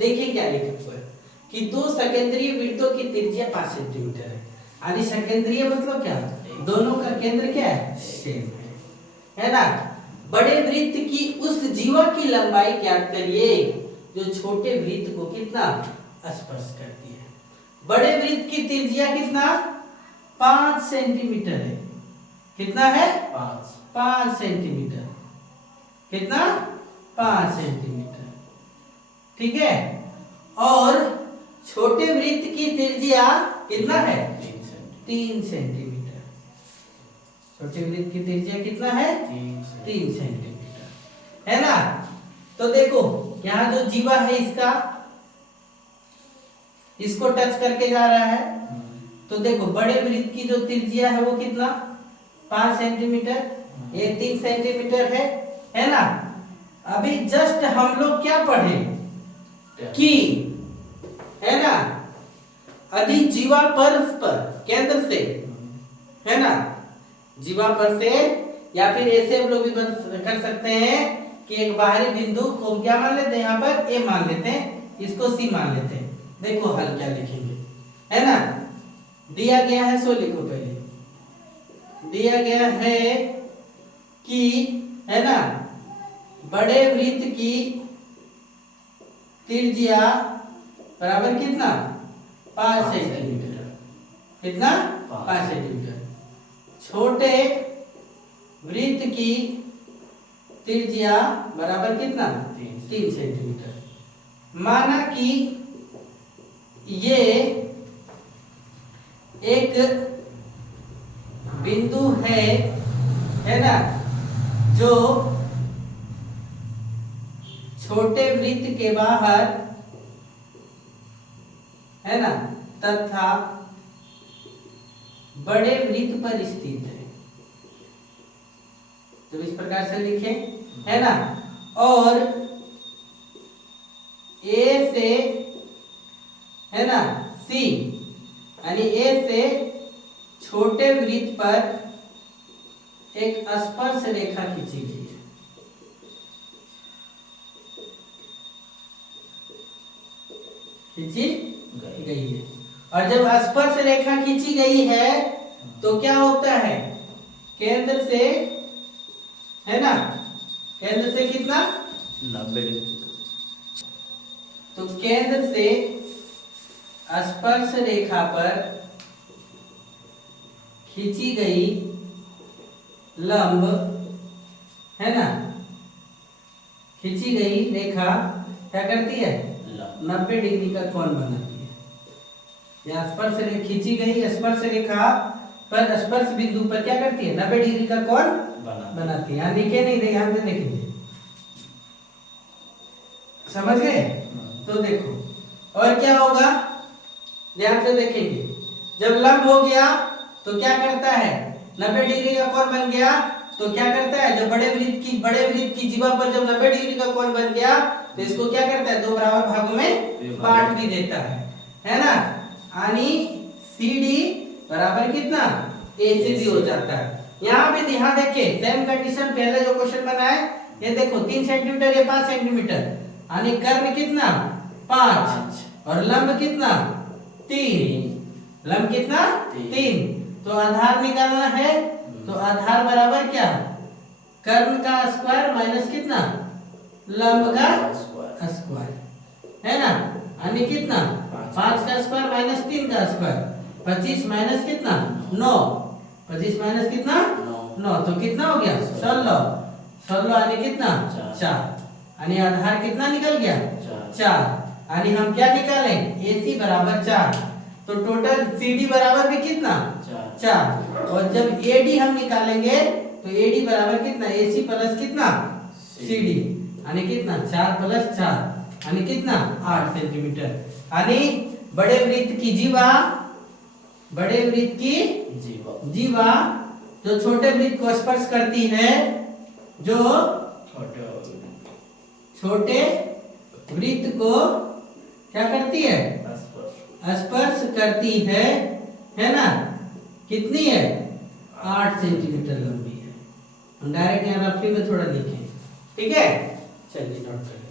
देखिए क्या लिखा हुआ है कि दो सकेंद्रीय वृत्तों की त्रिज्या 5 सेंटीमीटर है। यानी सकेंद्रीय मतलब क्या, दोनों का केंद्र क्या है, सेम है ना। बड़े वृत्त की उस जीवा की लंबाई ज्ञात करिए जो छोटे वृत्त को कितना स्पर्श करती है। बड़े वृत्त की त्रिज्या कितना 5 सेंटीमीटर है। कितना है 5 सेंटीमीटर। कितना 5 सेंटीमीटर, ठीक है। और छोटे वृत्त की त्रिज्या कितना है 3 सेंटीमीटर। छोटे वृत्त की त्रिज्या कितना है 3 सेंटीमीटर, है ना। तो देखो यहाँ जो जीवा है इसको टच करके जा रहा है। तो देखो बड़े वृत्त की जो त्रिज्या है वो कितना 5 सेंटीमीटर, ये 3 सेंटीमीटर है ना। अभी जस्ट हम लोग क्या पढ़े कि है ना अधिक जीवा पर केंद्र से, है ना, जीवा पर से, या फिर ऐसे हम लोग भी कर सकते हैं कि एक बाहरी बिंदु को क्या मान लेते हैं, यहाँ पर ए मान लेते हैं, इसको सी मान लेते हैं। देखो हल क्या लिखेंगे, है ना। दिया गया है, सो लिखो पहले। दिया गया है कि है ना बड़े वृत्त की त्रिज्या बराबर कितना 5 सेंटीमीटर। कितना 5 सेंटीमीटर। छोटे वृत्त की त्रिज्या बराबर कितना 3 सेंटीमीटर। माना कि ये एक बिंदु है ना, जो छोटे वृत्त के बाहर है ना तथा बड़े वृत्त पर स्थित है। जब इस प्रकार से लिखें, है ना, और ए से है ना सी, यानी ए से छोटे वृत्त पर एक स्पर्श रेखा खींची गई है। खींची गई है। और जब स्पर्श रेखा खींची गई है तो क्या होता है, केंद्र से, है ना, केंद्र से कितना 90 डिग्री। तो केंद्र से स्पर्श रेखा पर खींची गई लंब, है ना, खींची गई रेखा क्या करती है 90 डिग्री का कोण बनाती है। यहाँ स्पर्श रेखा खींची गई स्पर्श रेखा पर स्पर्श बिंदु पर क्या करती है 90 डिग्री का कोण बनाती है। यहाँ लिखे नहीं थे, यहाँ से देखेंगे, समझ गए। तो देखो और क्या होगा, ध्यान से देखेंगे। जब लंब हो गया तो क्या करता है 90 डिग्री का कोण बन गया, तो क्या करता है, जब बड़े वृत्त की जीवा पर जब 90 डिग्री का कोण बन गया तो इसको क्या करता है 2 बराबर भागों में बांट भी देता है ना। यानी CD बराबर कितना ACD हो जाता है। यहाँ भी ध्यान देखे, सेम कंडीशन पहले जो क्वेश्चन बना है, ये देखो 3 सेंटीमीटर या 5 सेंटीमीटर, यानी कर्ण कितना 5 और लंब कितना 3, लंब कितना 3। तो आधार निकालना है, तो आधार बराबर क्या, कर्ण का स्क्वायर माइनस कितना लंब का स्क्वायर, है ना, यानी कितना 5 का स्क्वायर माइनस 3 का स्क्वायर, 25 माइनस कितना 9, 25 माइनस कितना 9, तो कितना हो गया 16 यानी कितना 4, यानी आधार कितना निकल गया 4, यानी हम क्या निकालें AC बराबर 4। तो टोटल CD बराबर भी कितना 4, और जब AD हम निकालेंगे तो AD बराबर कितना AC प्लस कितना CD, यानी कितना 4 प्लस 4, यानी कितना 8 सेंटीमीटर। यानी बड़े वृत्त की जीवा जो छोटे वृत्त को स्पर्श करती है, जो छोटे वृत्त को क्या करती है स्पर्श करती है ना, कितनी है 8 सेंटीमीटर लंबी है। हम डायरेक्ट यहाँ रफली में थोड़ा लिखें, ठीक है, चलिए नोट करें।